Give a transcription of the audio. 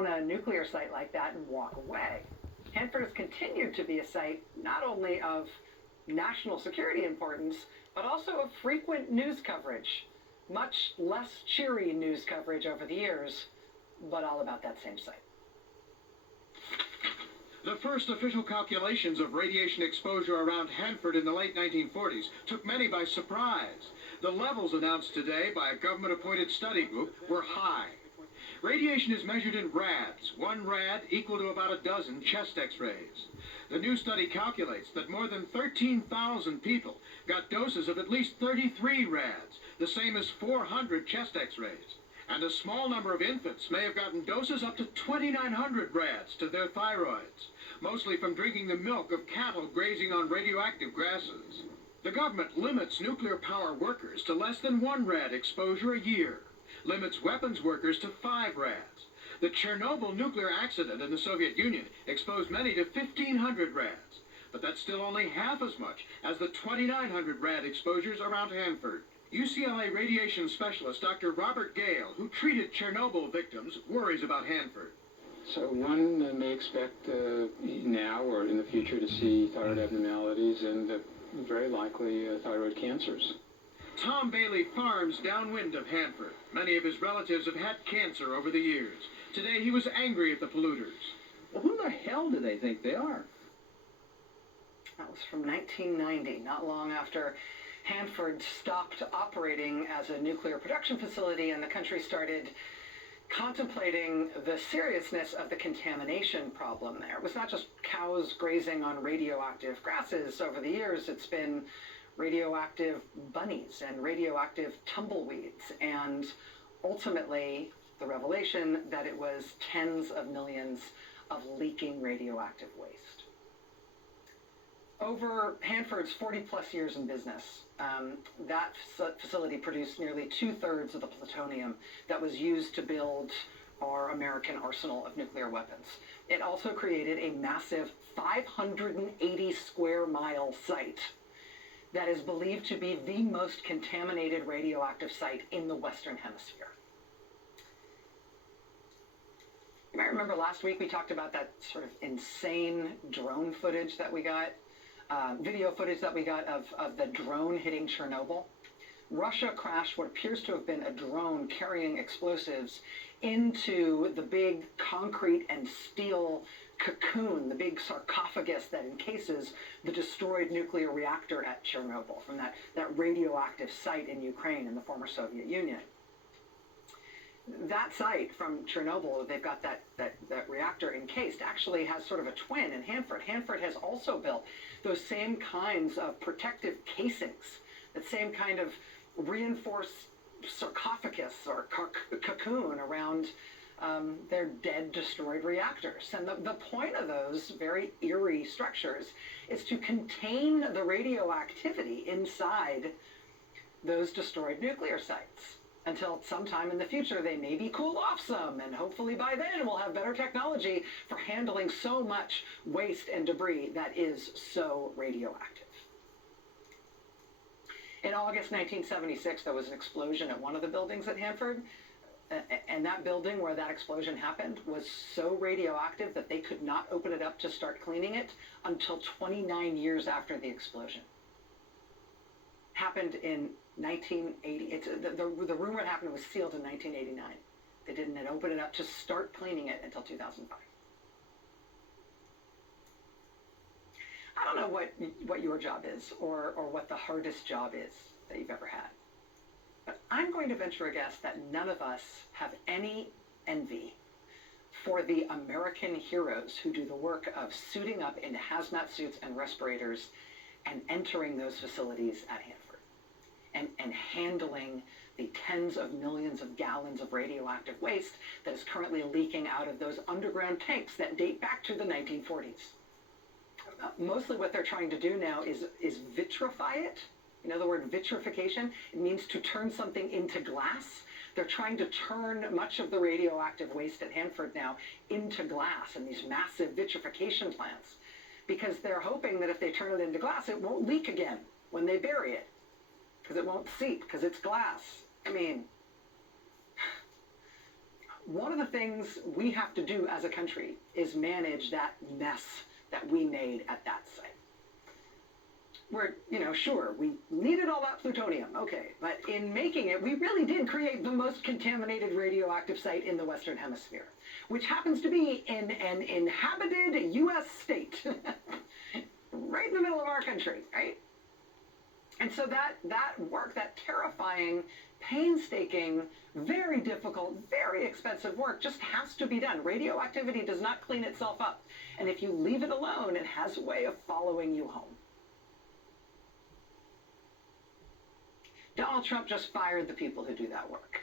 own a nuclear site like that and walk away. Hanford has continued to be a site not only of national security importance, but also of frequent news coverage. Much less cheery news coverage over the years, but all about that same site. The first official calculations of radiation exposure around Hanford in the late 1940s took many by surprise. The levels announced today by a government-appointed study group were high. Radiation is measured in rads, 1 rad equal to about a dozen chest x-rays. The new study calculates that more than 13,000 people got doses of at least 33 rads, the same as 400 chest x-rays. And a small number of infants may have gotten doses up to 2,900 rads to their thyroids, mostly from drinking the milk of cattle grazing on radioactive grasses. The government limits nuclear power workers to less than 1 rad exposure a year, limits weapons workers to 5 rads. The Chernobyl nuclear accident in the Soviet Union exposed many to 1,500 rads, but that's still only half as much as the 2,900 rad exposures around Hanford. UCLA radiation specialist Dr. Robert Gale, who treated Chernobyl victims, worries about Hanford. So one may expect now or in the future to see thyroid abnormalities and very likely thyroid cancers. Tom Bailey farms downwind of Hanford. Many of his relatives have had cancer over the years. Today he was angry at the polluters. Well, who the hell do they think they are? That was from 1990, not long after Hanford stopped operating as a nuclear production facility and the country started contemplating the seriousness of the contamination problem there. It was not just cows grazing on radioactive grasses over the years. It's been radioactive bunnies and radioactive tumbleweeds, and ultimately the revelation that it was tens of millions of leaking radioactive waste. Over Hanford's 40-plus years in business, that facility produced nearly 2/3 of the plutonium that was used to build our American arsenal of nuclear weapons. It also created a massive 580 square mile site that is believed to be the most contaminated radioactive site in the Western Hemisphere. You might remember last week we talked about that sort of insane drone footage that we got. Video footage that we got of the drone hitting Chernobyl. Russia crashed what appears to have been a drone carrying explosives into the big concrete and steel cocoon, the big sarcophagus that encases the destroyed nuclear reactor at Chernobyl from that radioactive site in Ukraine in the former Soviet Union. That site from Chernobyl, they've got that reactor encased, actually has sort of a twin in Hanford. Hanford has also built those same kinds of protective casings, that same kind of reinforced sarcophagus or cocoon around their dead, destroyed reactors. And the point of those very eerie structures is to contain the radioactivity inside those destroyed nuclear sites, until sometime in the future they maybe cool off some, and hopefully by then we'll have better technology for handling so much waste and debris that is so radioactive. In August 1976, there was an explosion at one of the buildings at Hanford, and that building where that explosion happened was so radioactive that they could not open it up to start cleaning it until 29 years after the explosion. Happened in 1980. The room where it happened was sealed in 1989. They didn't open it up to start cleaning it until 2005. I don't know what your job is or what the hardest job is that you've ever had. But I'm going to venture a guess that none of us have any envy for the American heroes who do the work of suiting up into hazmat suits and respirators and entering those facilities at Hanford. And handling the tens of millions of gallons of radioactive waste that is currently leaking out of those underground tanks that date back to the 1940s. Mostly what they're trying to do now is vitrify it. You know the word vitrification? It means to turn something into glass. They're trying to turn much of the radioactive waste at Hanford now into glass in these massive vitrification plants, because they're hoping that if they turn it into glass, it won't leak again when they bury it, because it won't seep, because it's glass. I mean, one of the things we have to do as a country is manage that mess that we made at that site. We're, sure, we needed all that plutonium, okay, but in making it, we really did create the most contaminated radioactive site in the Western Hemisphere, which happens to be in an inhabited U.S. state, right in the middle of our country, right? And so that work, that terrifying, painstaking, very difficult, very expensive work just has to be done. Radioactivity does not clean itself up. And if you leave it alone, it has a way of following you home. Donald Trump just fired the people who do that work.